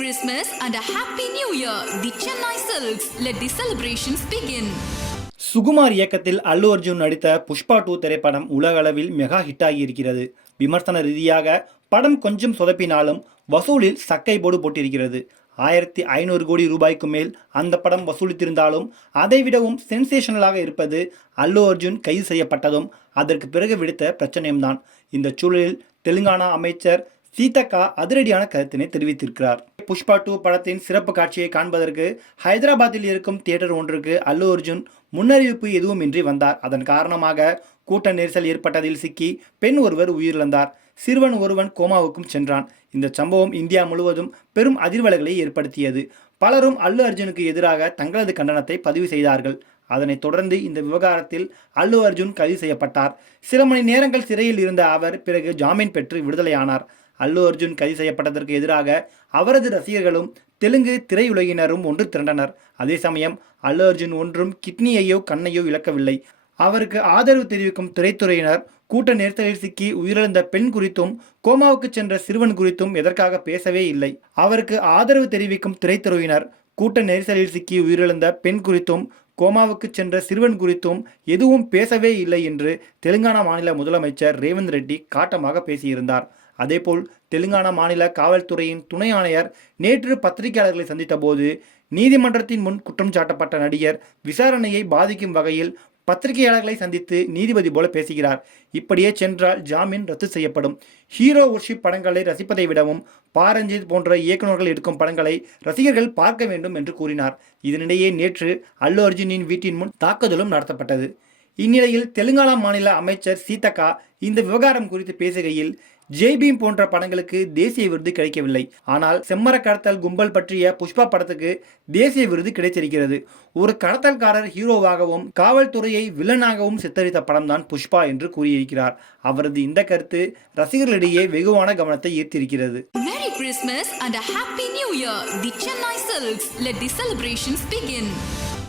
Christmas and a happy new year the Chennai Silks let the celebrations begin Sukumar இயக்கத்தில் அல்லு அர்ஜுன் நடித்த Pushpa two திரைப்படம் உலகளவில் mega ஹிட்டாகி இருக்கிறது. விமர்சன ரீதியாக படம் கொஞ்சம் சொதப்பினாலும் வசூலில் சக்கை போடு போட்டிருக்கிறது. ஆயிரத்தி ஐநூறு கோடி ரூபாய்க்கு மேல் அந்த படம் வசூலித்திருந்தாலும் அதைவிடவும் சென்சேஷனலாக இருப்பது அல்லு அர்ஜுன் கைது செய்யப்பட்டதும் அதற்கு பிறகு விடுத்த பிரச்சனையும் தான் இந்த சூழலில் தெலுங்கானா அமைச்சர் சீதக்கா அதிரடியான கருத்தினை தெரிவித்திருக்கிறார். புஷ்பா டூ படத்தின் சிறப்பு காட்சியை காண்பதற்கு ஹைதராபாத்தில் இருக்கும் தியேட்டர் ஒன்றுக்கு அல்லு அர்ஜுன் முன்னறிவிப்பு எதுவுமின்றி வந்தார். அதன் காரணமாக கூட்ட நெரிசல் ஏற்பட்டதில் சிக்கி பெண் ஒருவர் உயிரிழந்தார். சிறுவன் ஒருவன் கோமாவுக்கும் சென்றான். இந்த சம்பவம் இந்தியா முழுவதும் பெரும் அதிர்வலைகளை ஏற்படுத்தியது. பலரும் அல்லு அர்ஜுனுக்கு எதிராக தங்களது கண்டனத்தை பதிவு செய்தார்கள். அதனைத் தொடர்ந்து இந்த விவகாரத்தில் அல்லு அர்ஜுன் கைது செய்யப்பட்டார். சில மணி நேரங்கள் சிறையில் இருந்த அவர் பிறகு ஜாமீன் பெற்று விடுதலையானார். அல்லு அர்ஜுன் கைது செய்யப்பட்டதற்கு எதிராக அவரது ரசிகர்களும் தெலுங்கு திரையுலகினரும் ஒன்று திரண்டனர். அதே சமயம் அல்லு அர்ஜுன் ஒன்றும் கிட்னியையோ கண்ணையோ இழக்கவில்லை. அவருக்கு ஆதரவு தெரிவிக்கும் திரைத்துறையினர் கூட்ட நெரிசலில் சிக்கி உயிரிழந்த பெண் குறித்தும் கோமாவுக்கு சென்ற சிறுவன் குறித்தும் எதற்காக பேசவே இல்லை. அவருக்கு ஆதரவு தெரிவிக்கும் திரைத்துறையினர் கூட்ட நெரிசலில் சிக்கி உயிரிழந்த பெண் குறித்தும் கோமாவுக்கு சென்ற சிறுவன் குறித்தும் எதுவும் பேசவே இல்லை என்று தெலுங்கானா மாநில முதலமைச்சர் ரேவந்த் ரெட்டி காட்டமாக பேசியிருந்தார். அதேபோல் தெலுங்கானா மாநில காவல்துறையின் துணை ஆணையர் நேற்று பத்திரிகையாளர்களை சந்தித்தபோது நீதிமன்றத்தின் முன் குற்றம் சாட்டப்பட்ட நடிகர் விசாரணையை பாதிக்கும் வகையில் பத்திரிகையாளர்களை சந்தித்து நீதிபதி போல பேசுகிறார். இப்படியே சென்றால் ஜாமீன் ரத்து செய்யப்படும். ஹீரோ ஒர்ஷிப் படங்களை ரசிப்பதை விடவும் பாரஞ்சித் போன்ற இயக்குநர்கள் எடுக்கும் படங்களை ரசிகர்கள் பார்க்க வேண்டும் என்று கூறினார். இதனிடையே நேற்று அல்லு அர்ஜுனின் வீட்டின் முன் தாக்குதலும் நடத்தப்பட்டது. இந்நிலையில் தெலுங்கானா மாநில அமைச்சர் சீதக்கா இந்த விவகாரம் குறித்து பேசுகையில் ஜெய்பீம் போன்ற படங்களுக்கு தேசிய விருது கிடைக்கவில்லை ஆனால் செம்மர கடத்தல் கும்பல் பற்றிய புஷ்பா படத்துக்கு தேசிய விருது கிடைத்திருக்கிறது ஒரு கடத்தல்காரர் ஹீரோவாகவும் காவல்துறையை வில்லனாகவும் சித்தரித்த படம்தான் புஷ்பா என்று கூறியிருக்கிறார் அவரது இந்த கருத்து ரசிகர்களிடையே வெகுவான கவனத்தை ஈர்த்திருக்கிறது Merry Christmas and a Happy New Year. The Chennai Silks. Let the celebrations begin.